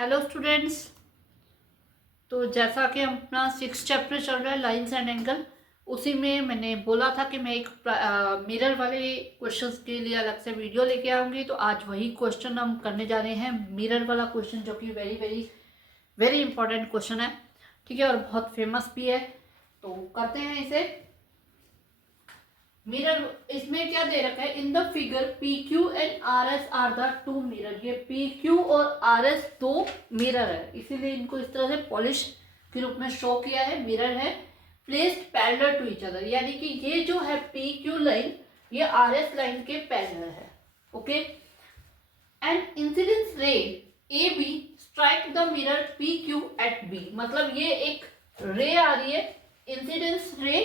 Hello students. तो जैसा कि हम अपना 6 चैप्टर चल रहा है लाइंस एंड एंगल, उसी में मैंने बोला था कि मैं एक मिरर वाले क्वेश्चंस के लिए अलग से वीडियो लेके आऊँगी। तो आज वही क्वेश्चन हम करने जा रहे हैं, मिरर वाला क्वेश्चन, जो कि very very very important question है, ठीक है, और बहुत फेमस भी है। तो करते हैं इसे। मिरर, इसमें क्या दे रखा है, in the figure P Q and R S R the two mirror. ये पी क्यू और आर एस दो मिरर है, इसीलिए इनको इस तरह से पॉलिश के रूप में शो किया है। मिरर है placed parallel to each other, यानी कि ये जो है पी क्यू लाइन ये आर एस लाइन के पैरेलल है। Okay, and incidence ray A B strike the mirror P Q at B, मतलब ये एक रे आ रही है, इंसिडेंस रे,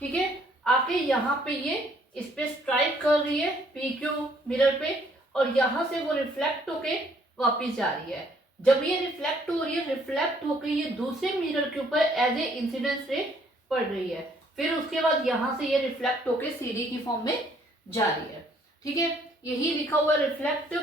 ठीक है, आके यहाँ पे ये इस पे स्ट्राइक कर रही है पी क्यू मिरर पे, और यहाँ से वो रिफ्लेक्ट होके वापिस जा रही है। जब ये रिफ्लेक्ट हो रही है, रिफ्लेक्ट होके ये दूसरे मिरर के ऊपर एज ए इंसिडेंस रे पड़ रही है, फिर उसके बाद यहाँ से ये रिफ्लेक्ट होके सीडी की फॉर्म में जा रही है। ठीक है, यही लिखा हुआ reflect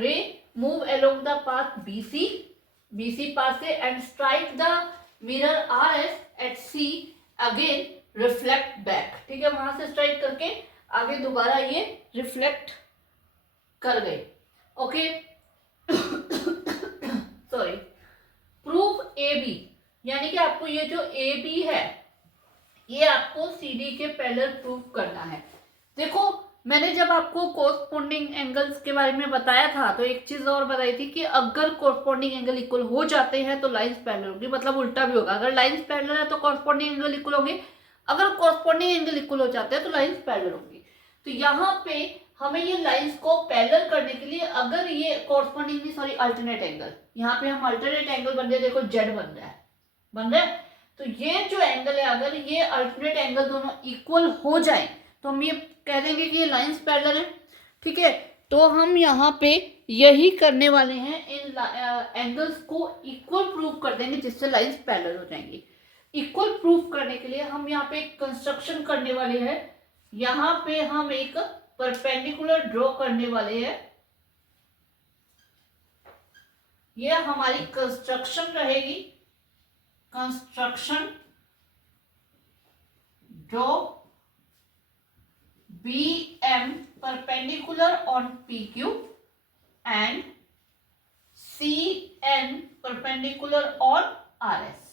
ray move along the path BC path से and strike the mirror R S at C, again reflect back. ठीक है, वहां से स्ट्राइक करके आगे दोबारा ये रिफ्लेक्ट कर गए। Okay, sorry, proof A B, यानी कि आपको ये जो ए बी है ये आपको सी डी के पैरेलल प्रूफ करना है। देखो, मैंने जब आपको कोरस्पोंडिंग एंगल्स के बारे में बताया था तो एक चीज और बताई थी कि अगर कोरस्पोंडिंग एंगल इक्वल हो जाते हैं तो लाइंस पैरेलल होगी, मतलब उल्टा भी होगा। अगर लाइंस पैरेलल है तो कोरस्पोंडिंग एंगल इक्वल होंगे, अगर कोरस्पोंडिंग एंगल इक्वल हो जाते हैं तो लाइंस पैरेलल होंगी। तो यहाँ पे हमें ये लाइंस को पैरेलल करने के लिए, अगर ये कोरस्पोंडिंग नहीं, सॉरी, अल्टरनेट एंगल, यहाँ पे हम अल्टरनेट एंगल बन रहे, देखो जेड बन रहा है, तो ये जो एंगल है, अगर ये अल्टरनेट एंगल दोनों इक्वल हो जाए तो हम ये कह देंगे कि ये लाइंस पैरेलल है। ठीक है, तो हम यहाँ पे यही करने वाले हैं, इन एंगल्स को इक्वल प्रूव कर देंगे जिससे लाइंस पैरेलल हो जाएंगी। इक्वल प्रूफ करने के लिए हम यहाँ पे एक कंस्ट्रक्शन करने वाले हैं। यहाँ पे हम एक परपेंडिकुलर ड्रॉ करने वाले हैं। ये हमारी कंस्ट्रक्शन रहेगी, construction draw B M perpendicular on P Q and C N perpendicular on R S.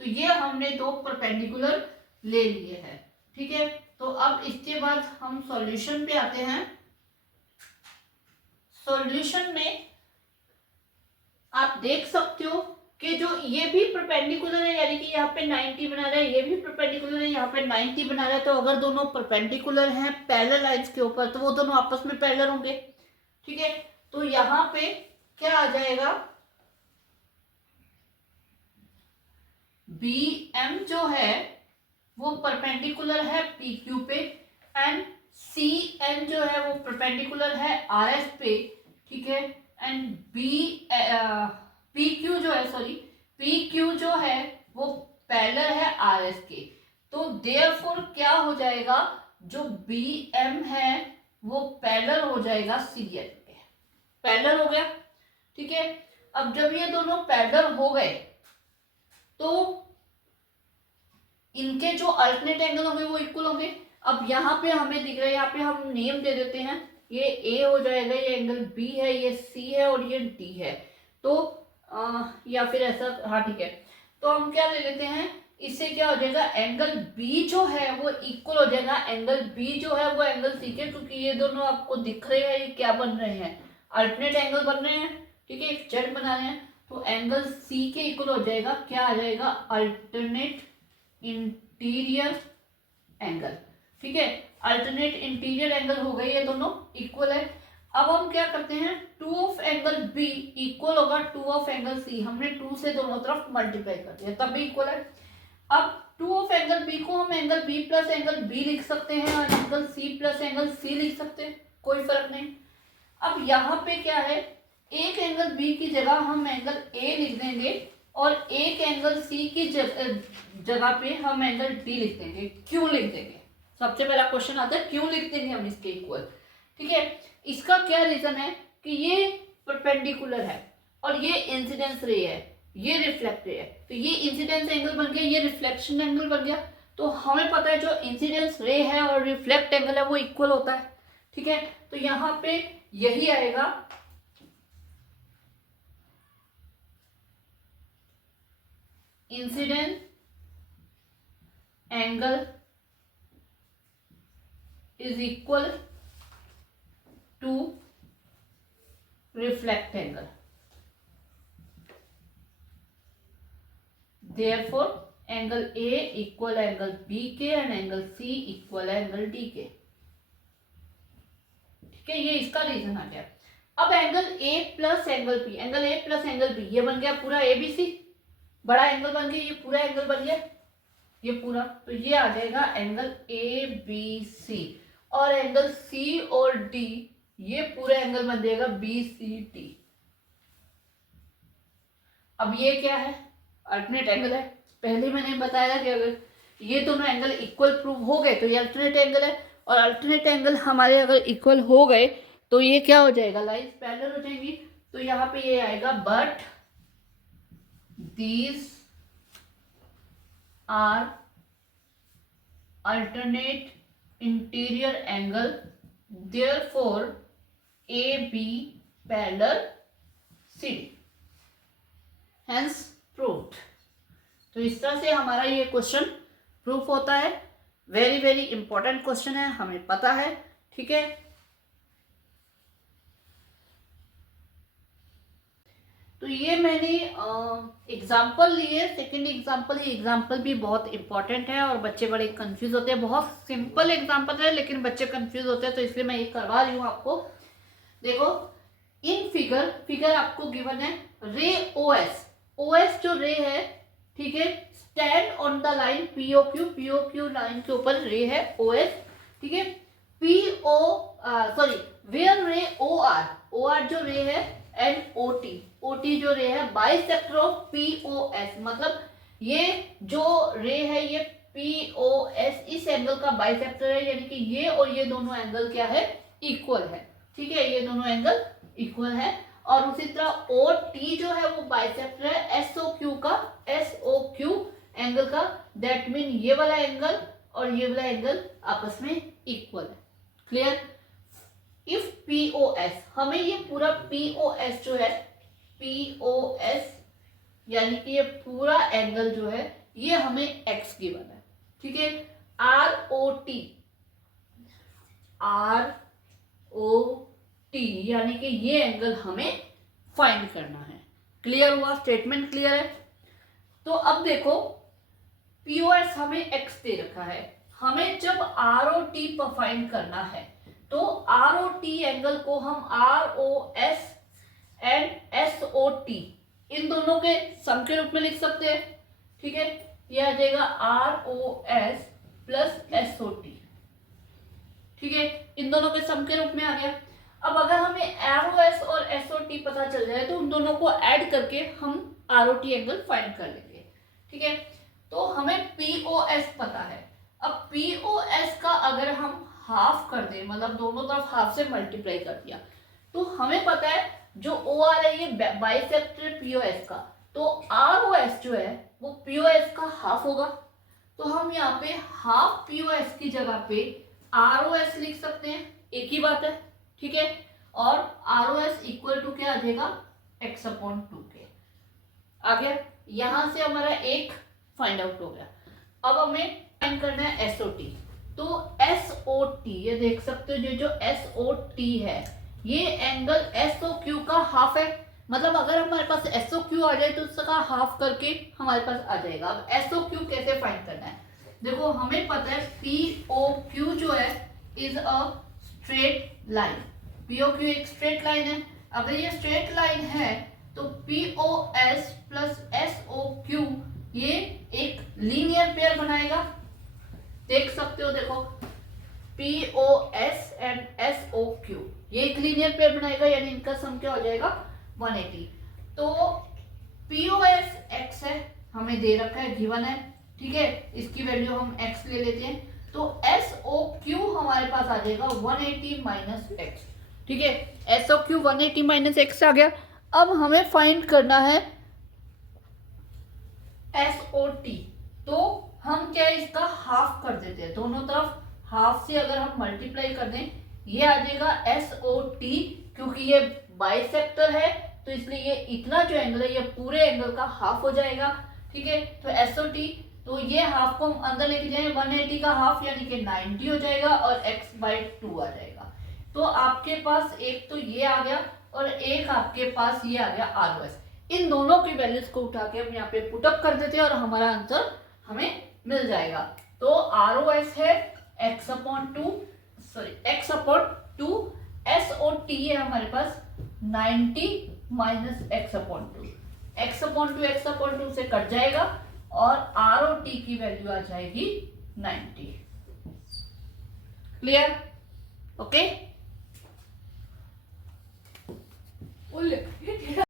तो ये हमने दो परपेंडिकुलर ले लिए हैं। ठीक है, तो अब इसके बाद हम सॉल्यूशन पे आते हैं। सॉल्यूशन में आप देख सकते हो कि जो ये भी परपेंडिकुलर है, यानी कि यहाँ पे 90 बना रहा है, ये भी परपेंडिकुलर है, यहाँ पे 90 बना रहा है। तो अगर दोनों परपेंडिकुलर हैं पैरेलल लाइंस के ऊपर तो वो दोनों आपस में पैरेलल होंगे। ठीक है, तो यहाँ पे क्या आ जाएगा, बी एम जो है वो परपेंडिकुलर है पी क्यू पे, एंड सी एन जो है वो परपेंडिकुलर है आर एस पे। ठीक है, एंड पी क्यू जो है, सॉरी, पी क्यू जो है वो पैरेलल है आर एस के। तो देयरफॉर क्या हो जाएगा, जो बी एम है वो पैरेलल हो जाएगा सी एन पे, पैरेलल हो गया। ठीक है, अब जब ये दोनों पैरेलल हो गए तो इनके जो अल्टरनेट एंगल होंगे वो इक्वल होंगे। अब यहाँ पे हमें दिख रहा है, यहाँ पे हम नेम दे देते हैं, ये ए हो जाएगा, ये एंगल बी है, ये सी है और ये डी है। तो या फिर ऐसा, हाँ ठीक है, तो हम क्या ले लेते हैं, इससे क्या हो जाएगा, एंगल बी जो है वो इक्वल हो जाएगा एंगल बी जो है वो एंगल सी के, क्योंकि ये दोनों आपको दिख रहे हैं, ये क्या बन रहे हैं, अल्टरनेट एंगल बन रहे हैं। ठीक है, एक जेड बना रहे हैं, तो एंगल सी के इक्वल हो जाएगा, क्या आ जाएगा, अल्टरनेट इंटीरियर एंगल। ठीक है, अल्टरनेट इंटीरियर एंगल हो गए, ये दोनों इक्वल है। अब हम क्या करते हैं, 2 ऑफ एंगल बी इक्वल होगा 2 ऑफ एंगल सी, हमने 2 से दोनों तरफ मल्टीप्लाई कर दिया तब भी इक्वल है। अब 2 ऑफ एंगल बी को हम angle B plus angle B लिख सकते हैं और angle C plus angle C लिख सकते हैं, कोई फर्क नहीं। अब यहाँ पे क्या है, एक एंगल बी की जगह हम एंगल ए लिख देंगे और एक एंगल सी की जगह पे हम एंगल डी लिख देंगे। क्यों लिख देंगे, सबसे पहला क्वेश्चन आता है क्यों लिख देंगे हम इसके इक्वल। ठीक है, इसका क्या रीजन है कि ये परपेंडिकुलर है, और ये इंसिडेंस रे है, ये रिफ्लेक्ट रे है, तो ये इंसिडेंस एंगल बन गया, ये रिफ्लेक्शन एंगल बन गया। तो हमें पता है जो इंसिडेंस रे है और रिफ्लेक्ट एंगल है वो इक्वल होता है, ठीक है। तो यहाँ पे यही आएगा, incidence angle is equal to reflect angle, therefore angle A equal angle BK and angle C equal angle DK, ठीक है। ये इसका रीजन आ गया। अब angle A plus angle B, angle A plus angle B, ये बन गया पूरा ABC, बड़ा एंगल बन गया, ये पूरा एंगल बन गया, ये पूरा, तो ये आ जाएगा एंगल ABC। और एंगल C और D, ये पूरा एंगल बन जाएगा BCD। अब ये क्या है, अल्टरनेट एंगल है। पहले मैंने बताया था कि अगर ये दोनों एंगल इक्वल प्रूव हो गए तो ये अल्टरनेट एंगल है, और अल्टरनेट एंगल हमारे अगर इक्वल हो गए तो ये क्या हो जाएगा, लाइन्स पैरेलल हो जाएंगी। तो यहाँ पे ये आएगा, but these are alternate interior angle, therefore AB parallel CD, hence proved. तो इस तरह से हमारा ये क्वेश्चन प्रूफ होता है। वेरी वेरी इंपॉर्टेंट क्वेश्चन है, हमें पता है, ठीक है। तो ये मैंने एग्जाम्पल लिए, सेकंड एग्जाम्पल, ये एग्जाम्पल भी बहुत इंपॉर्टेंट है और बच्चे बड़े कंफ्यूज होते हैं। बहुत सिंपल एग्जाम्पल है लेकिन बच्चे कंफ्यूज होते हैं, तो इसलिए मैं ये करवा रही हूँ आपको। देखो इन फिगर आपको गिवन है रे OS जो रे है, ठीक है, stand on the line POQ line के ऊपर रे है OS, ठीक है। वेयर रे OR जो रे है, एंड OT जो रे है बाइसेक्टर ऑफ POS, मतलब ये जो रे है ये POS इस एंगल का बाइसेक्टर है, यानी कि ये और ये दोनों एंगल क्या है, इक्वल है, ठीक है, ये दोनों एंगल इक्वल है। और उसी तरह OT जो है वो बाइसेक्टर है SOQ एंगल का, दैट मीन ये वाला एंगल और ये वाला एंगल आपस में इक्वल है। क्लियर? इफ POS, हमें ये पूरा POS जो है, POS यानी कि ये पूरा एंगल जो है ये हमें x गिवन है, ठीक है। ROT यानी कि ये एंगल हमें फाइंड करना है। क्लियर हुआ? स्टेटमेंट क्लियर है? तो अब देखो POS हमें x दे रखा है, हमें जब ROT पर फाइंड करना है तो ROT एंगल को हम ROS एंड SOT इन दोनों के सम के रूप में लिख सकते हैं, ठीक है। ये आ जाएगा ROS प्लस SOT, ठीक है, इन दोनों के सम के रूप में आ गया। अब अगर हमें ROS और SOT पता चल जाए तो उन दोनों को ऐड करके हम ROT एंगल फाइंड कर लेंगे, ठीक है। तो हमें POS पता है। अब POS का अगर हम हाफ कर दें, मतलब दोनों तरफ हाफ से मल्टीप्लाई कर दिया, तो हमें पता है जो OR है ये बाइसेक्टर POS का, तो ROS जो है वो POS का हाफ होगा। तो हम यहाँ पे हाफ POS की जगह पे ROS लिख सकते हैं, एक ही बात है, ठीक है। और ROS इक्वल टू क्या आ जाएगा, x/2k आ गया। यहां से हमारा एक फाइंड आउट हो गया। अब हमें फाइंड करना है SOT। तो SOT ये देख सकते हो, जो SOT है ये एंगल SOQ का हाफ है, मतलब अगर हमारे पास SOQ आ जाए तो उसका हाफ करके हमारे पास आ जाएगा। अब SOQ कैसे फाइंड करना है, देखो हमें पता है POQ जो है is a straight line, POQ एक स्ट्रेट लाइन है। अगर ये स्ट्रेट लाइन है तो POS प्लस SOQ ये एक लीनियर पेयर बनाएगा, देख सकते हो। देखो POS एंड SOQ ये एक लीनियर पेयर बनाएगा, यानी इनका सम क्या हो जाएगा 180। तो POS x है, हमें दे रखा है, गिवन है, ठीक है, इसकी वैल्यू हम x ले लेते हैं। तो SOQ हमारे पास आ जाएगा 180 माइनस x, ठीक है। SOQ 180 माइनस x आ गया। अब हमें फाइंड करना है SOT। तो हम क्या है, इसका हाफ कर देते हैं, दोनों तरफ हाफ से अगर हम मल्टीप्लाई कर दें, ये आ जाएगा SOT। क्योंकि ये बाइसेक्टर है तो इसलिए ये इतना जो एंगल है ये पूरे एंगल का हाफ हो जाएगा। ठीक है, तो SOT, तो ये हाफ को हम अंदर लेके जाएंगे, 180 का हाफ यानी कि 90 हो जाएगा और x/2 आ जाएगा। तो आपके पास एक तो ये आ गया और एक आपके पास ये आ गया ROS। इन दोनों की वैल्यूज को उठा के हम यहाँ पे पुटअप कर देते हैं और हमारा आंसर हमें मिल जाएगा। तो ROS है x/2, SOT है हमारे पास 90 माइनस x/2, x/2 से कट जाएगा और ROT की वैल्यू आ जाएगी 90। क्लियर? ओके।